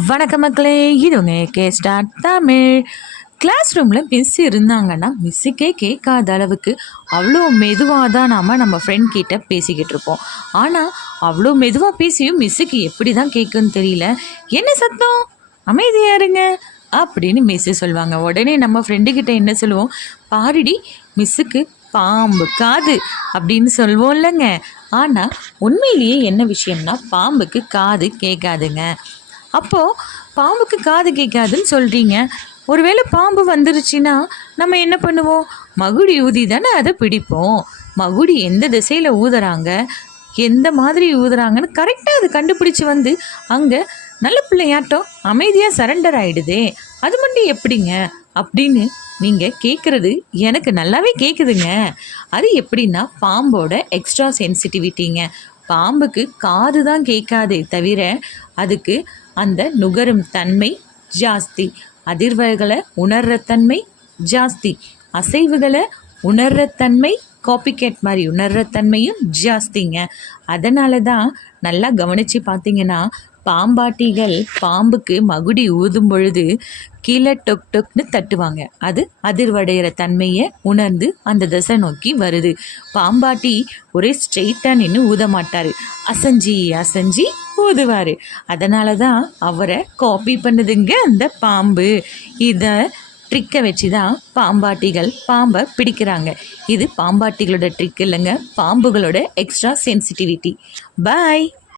வணக்கம் மக்களே, இது உங்கள் ஸ்டார்ட் தமிழ். கிளாஸ் ரூமில் மிஸ் இருந்தாங்கன்னா மிஸ்ஸுக்கே கேட்காத அளவுக்கு அவ்வளோ மெதுவாக தான் நம்ம ஃப்ரெண்ட் கிட்ட பேசிக்கிட்டு இருப்போம். ஆனால் அவ்வளோ மெதுவாக பேசியும் மிஸ்ஸுக்கு எப்படி தான் கேட்குன்னு தெரியல. என்ன சத்தம், அமைதியாக இருங்க அப்படின்னு மிஸ்ஸு சொல்லுவாங்க. உடனே நம்ம ஃப்ரெண்டுக்கிட்ட என்ன சொல்லுவோம், பாருடி மிஸ்ஸுக்கு பாம்பு காது அப்படின்னு சொல்லுவோம் இல்லைங்க. ஆனால் உண்மையிலேயே என்ன விஷயம்னா, பாம்புக்கு காது கேட்காதுங்க. அப்போது பாம்புக்கு காது கேட்காதுன்னு சொல்கிறீங்க. ஒருவேளை பாம்பு வந்துருச்சுன்னா நம்ம என்ன பண்ணுவோம், மகுடி ஊதி தானே அதை பிடிப்போம். மகுடி எந்த திசையில் ஊதுறாங்க, எந்த மாதிரி ஊதுறாங்கன்னு கரெக்டாக அது கண்டுபிடிச்சி வந்து அங்கே நல்ல பிள்ளையாட்டம் அமைதியாக சரண்டர் ஆகிடுதே, அது மட்டும் எப்படிங்க அப்படின்னு நீங்கள் கேட்குறது எனக்கு நல்லாவே கேட்குதுங்க. அது எப்படின்னா பாம்போட எக்ஸ்ட்ரா சென்சிட்டிவிட்டிங்க. பாம்புக்கு காது தான் கேட்காதே தவிர அதுக்கு அந்த நுகரும் தன்மை ஜாஸ்தி, அதிர்வுகளை உணர்கிற தன்மை ஜாஸ்தி, அசைவுகளை உணர்கிற தன்மை காப்பிகேட் மாதிரி உணர்கிற தன்மையும் ஜாஸ்திங்க. அதனால தான் நல்லா கவனித்து பார்த்தீங்கன்னா பாம்பாட்டிகள் பாம்புக்கு மகுடி ஊதும் பொழுது கீழே டொக் டொக்னு தட்டுவாங்க. அது அதிர்வடைகிற தன்மையை உணர்ந்து அந்த திசை நோக்கி வருது. பாம்பாட்டி ஒரே ஸ்ட்ரெயிட்டாக நின்று ஊத மாட்டார், அசைஞ்சி அசைஞ்சி ஊதுவார். அதனால தான் அவரை காப்பி பண்ணுதுங்க அந்த பாம்பு. இதை ட்ரிக்கை வச்சு தான் பாம்பாட்டிகள் பாம்பை பிடிக்கிறாங்க. இது பாம்பாட்டிகளோட ட்ரிக் இல்லைங்க, பாம்புகளோட எக்ஸ்ட்ரா சென்சிட்டிவிட்டி. பாய்.